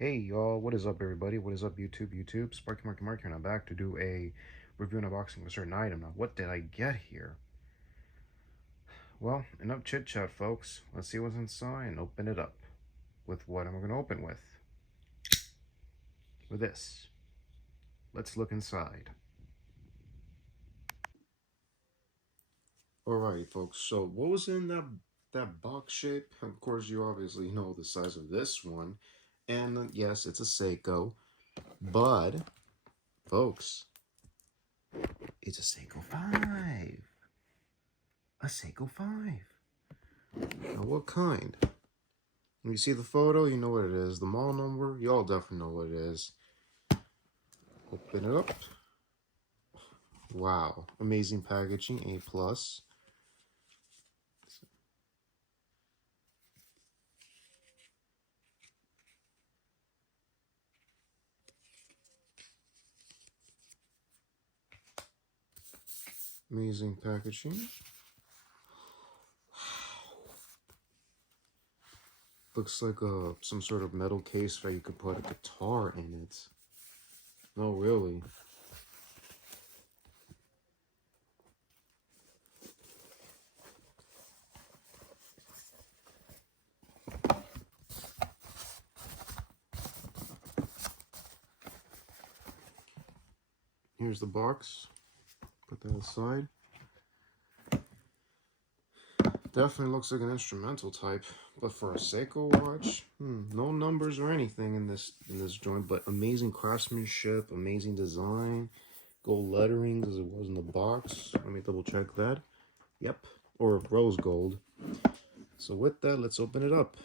Hey y'all, what is up everybody? What is up YouTube? Sparky Marky Mark here, and I'm back to do a review and unboxing of a certain item. Now, what did I get here? Well, enough chit chat, folks. Let's see what's inside and open it up. With what am I going to open with? With this. Let's look inside. Alright, folks, so what was in that box shape? Of course, you obviously know the size of this one. And yes, it's a Seiko. But, folks, it's a Seiko 5. A Seiko 5. Now, what kind? When you see the photo, you know what it is. The model number, y'all definitely know what it is. Open it up. Wow, amazing packaging, A+. Amazing packaging. Looks like some sort of metal case where you could put a guitar in it. No, really. Here's the box. Put that aside. Definitely looks like an instrumental type, but for a Seiko watch, no numbers or anything in this joint, but amazing craftsmanship, amazing design, gold lettering as it was in the box. Let me double check that. Yep, or rose gold. So with that, let's open it up.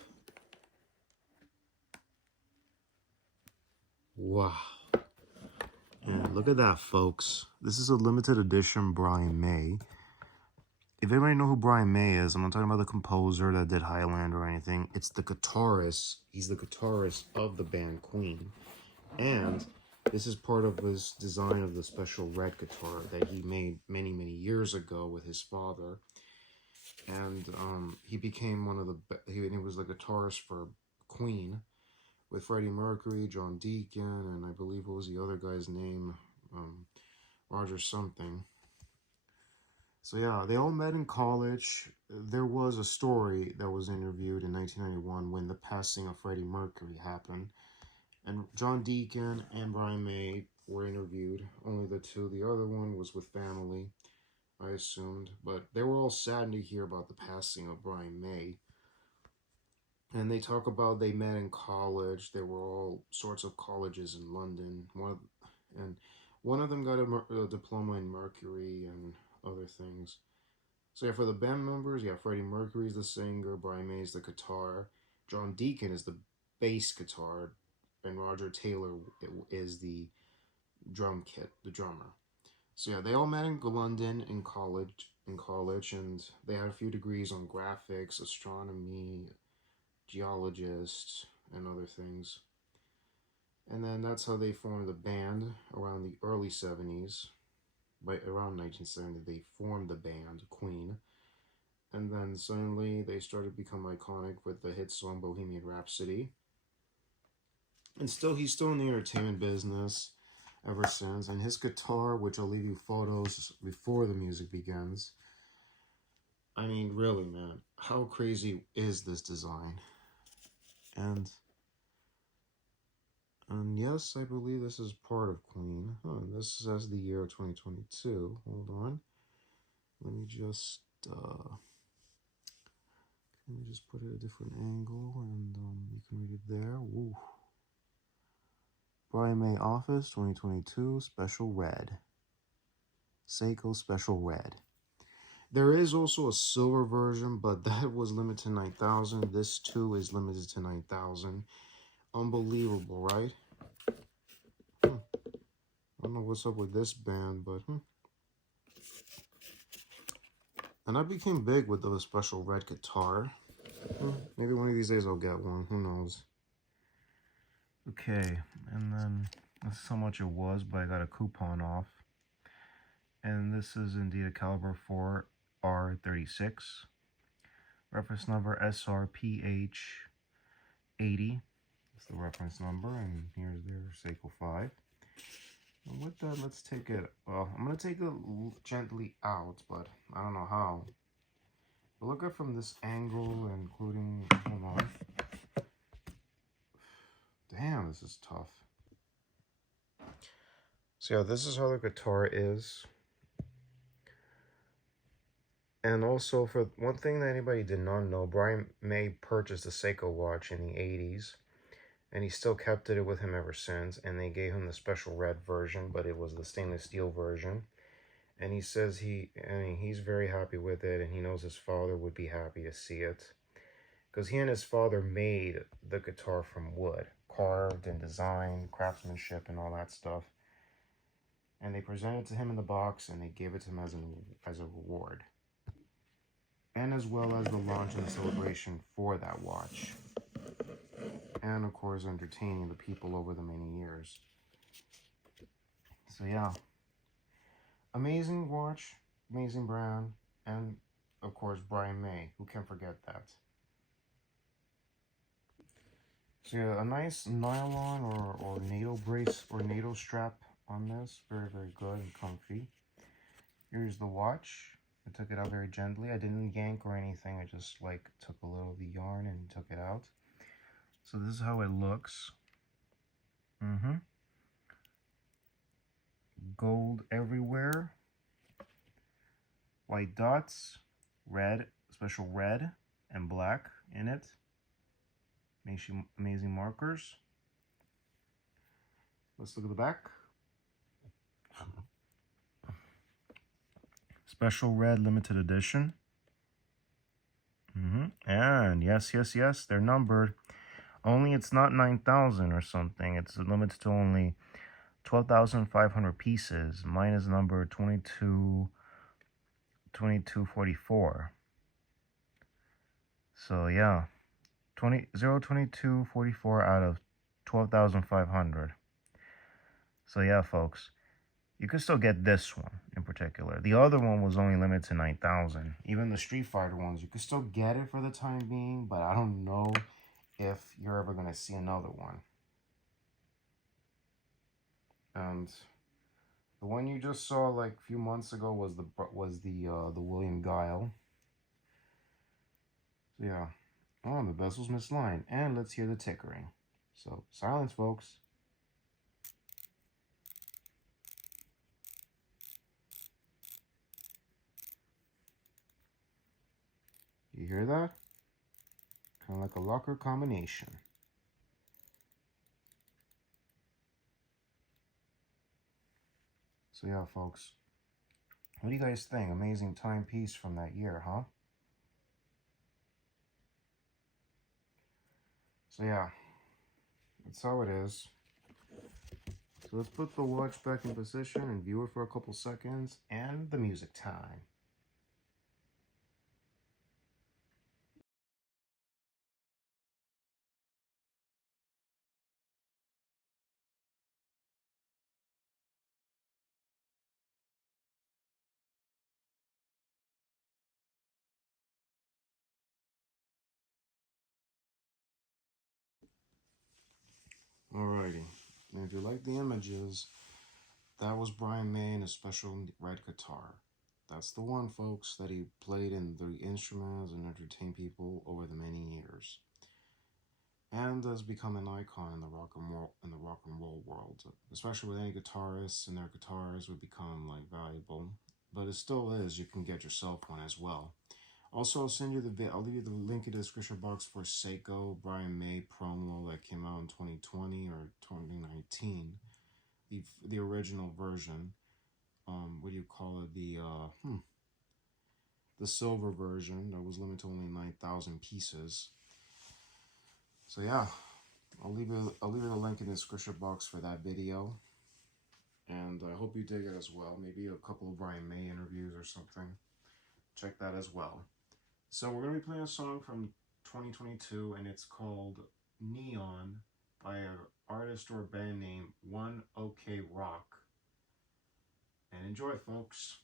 Wow. And look at that, folks. This is a limited edition Brian May. If anybody know who Brian May is, I'm not talking about the composer that did Highland or anything. It's the guitarist. He's the guitarist of the band Queen. And this is part of his design of the special red guitar that he made many, many years ago with his father. And he became one of the... He was the guitarist for Queen with Freddie Mercury, John Deacon, and I believe what was the other guy's name? Roger something. So yeah, they all met in college. There was a story that was interviewed in 1991 when the passing of Freddie Mercury happened. And John Deacon and Brian May were interviewed. Only the two. The other one was with family, I assumed. But they were all saddened to hear about the passing of Brian May. And they talk about they met in college. There were all sorts of colleges in London. One of them got a diploma in Mercury and other things. So yeah, for the band members, yeah, Freddie Mercury's the singer, Brian May's the guitar, John Deacon is the bass guitar, and Roger Taylor is the drum kit, the drummer. So yeah, they all met in London in college, and they had a few degrees on graphics, astronomy, geologists, and other things. And then that's how they formed the band around the early 70s. By around 1970, they formed the band Queen. And then suddenly they started to become iconic with the hit song Bohemian Rhapsody. And he's still in the entertainment business ever since. And his guitar, which I'll leave you photos before the music begins. I mean, really, man, how crazy is this design? And yes, I believe this is part of Queen. This says the year 2022. Hold on. Let me just put it at a different angle, and you can read it there. Woo. Brian May Office 2022 Special Red. Seiko Special Red. There is also a silver version, but that was limited to 9,000. This too is limited to 9,000. Unbelievable, right? I don't know what's up with this band, but And I became big with the special red guitar. Maybe one of these days I'll get one. Who knows? Okay, and then this is how much it was, but I got a coupon off. And this is indeed a caliber 4R36. Reference number SRPH80. That's the reference number, and here's their Seiko 5. And with that, let's take it, well, I'm going to take it gently out, but I don't know how. But look at it from this angle, including, hold on. Damn, this is tough. So yeah, this is how the guitar is. And also, for one thing that anybody did not know, Brian May purchased a Seiko watch in the 80s. And he still kept it with him ever since. And they gave him the special red version, but it was the stainless steel version. And he says he's very happy with it, and he knows his father would be happy to see it. Because he and his father made the guitar from wood, carved and designed, craftsmanship and all that stuff. And they presented it to him in the box, and they gave it to him as a reward. And as well as the launch and the celebration for that watch. And of course, entertaining the people over the many years. So yeah. Amazing watch, amazing brand, and of course Brian May. Who can forget that? So yeah, a nice nylon or NATO brace or NATO strap on this. Very, very good and comfy. Here's the watch. I took it out very gently. I didn't yank or anything. I just like took a little of the yarn and took it out. So this is how it looks. Gold everywhere. White dots, red, special red and black in it. Amazing markers. Let's look at the back. Special red limited edition. And yes, they're numbered. Only it's not 9,000 or something. It's limited to only 12,500 pieces. Mine is number 2244. So yeah, 02244 out of 12,500. So yeah, folks, you can still get this one in particular. The other one was only limited to 9,000. Even the Street Fighter ones, you can still get it for the time being, but I don't know if you're ever going to see another one. And the one you just saw like a few months ago was the William Guile. So yeah, the bezel's misaligned, and let's hear the tickering. So silence, folks. You hear that? Kind of like a locker combination. So yeah, folks, what do you guys think? Amazing timepiece from that year, huh? So yeah, that's how it is. So let's put the watch back in position and view it for a couple seconds, and the music time. Alrighty, and if you like the images, that was Brian May in a special red guitar. That's the one, folks, that he played in the instruments and entertained people over the many years, and has become an icon in the rock and roll world. Especially with any guitarists and their guitars would become like valuable, but it still is. You can get yourself one as well. Also, I'll leave you the link in the description box for Seiko Brian May promo that came out in 2020 or 2019. The original version. What do you call it? The silver version that was limited to only 9,000 pieces. So yeah, I'll leave you the link in the description box for that video. And I hope you dig it as well. Maybe a couple of Brian May interviews or something. Check that as well. So we're going to be playing a song from 2022, and it's called Neon by an artist or a band named One OK Rock. And enjoy, folks.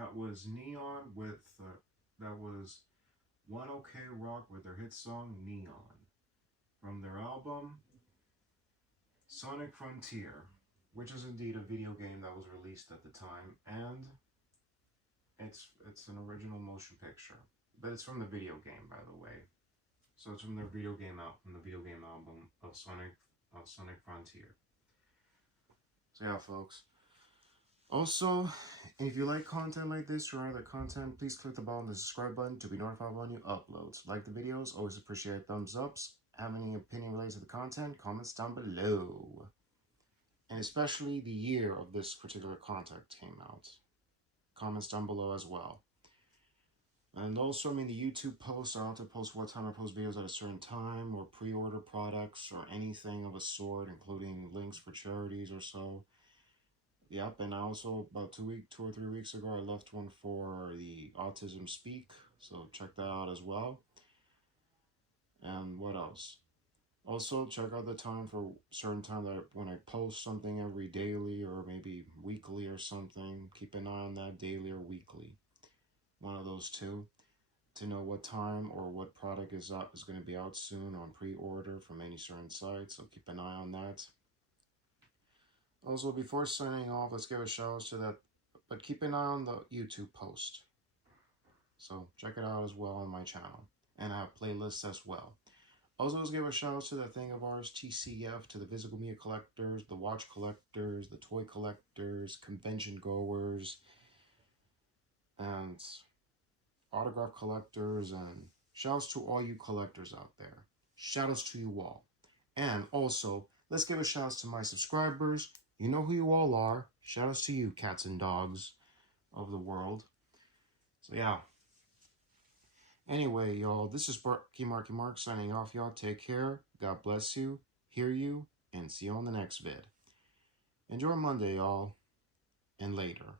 That was Neon with, that was One OK Rock with their hit song Neon from their album Sonic Frontier, which is indeed a video game that was released at the time, and it's an original motion picture, but it's from the video game, by the way. So it's from their video game from the video game album of Sonic Frontier. So yeah, folks. Also, if you like content like this or other content, please click the bell on the subscribe button to be notified when new uploads. Like the videos, always appreciate thumbs ups. Have any opinion related to the content, comments down below. And especially the year of this particular content came out. Comments down below as well. And also, I mean, the YouTube posts, I don't have to post what time I post videos at a certain time, or pre-order products, or anything of a sort, including links for charities or so. Yep, and also about 2 or 3 weeks ago, I left one for the Autism Speak, so check that out as well. And what else? Also, check out the time for certain time that when I post something every daily or maybe weekly or something. Keep an eye on that, daily or weekly. One of those two, to know what time or what product is going to be out soon on pre-order from any certain site, so keep an eye on that. Also, before signing off, let's give a shout out to that, but keep an eye on the YouTube post. So check it out as well on my channel, and I have playlists as well. Also, let's give a shout out to that thing of ours, TCF, to the physical media collectors, the watch collectors, the toy collectors, convention goers, and autograph collectors, and shoutouts to all you collectors out there. Shoutouts to you all. And also, let's give a shout out to my subscribers. You know who you all are. Shoutouts to you, cats and dogs of the world. So yeah. Anyway, y'all, this is Marky Mark signing off, y'all. Take care. God bless you, hear you, and see you on the next vid. Enjoy Monday, y'all, and later.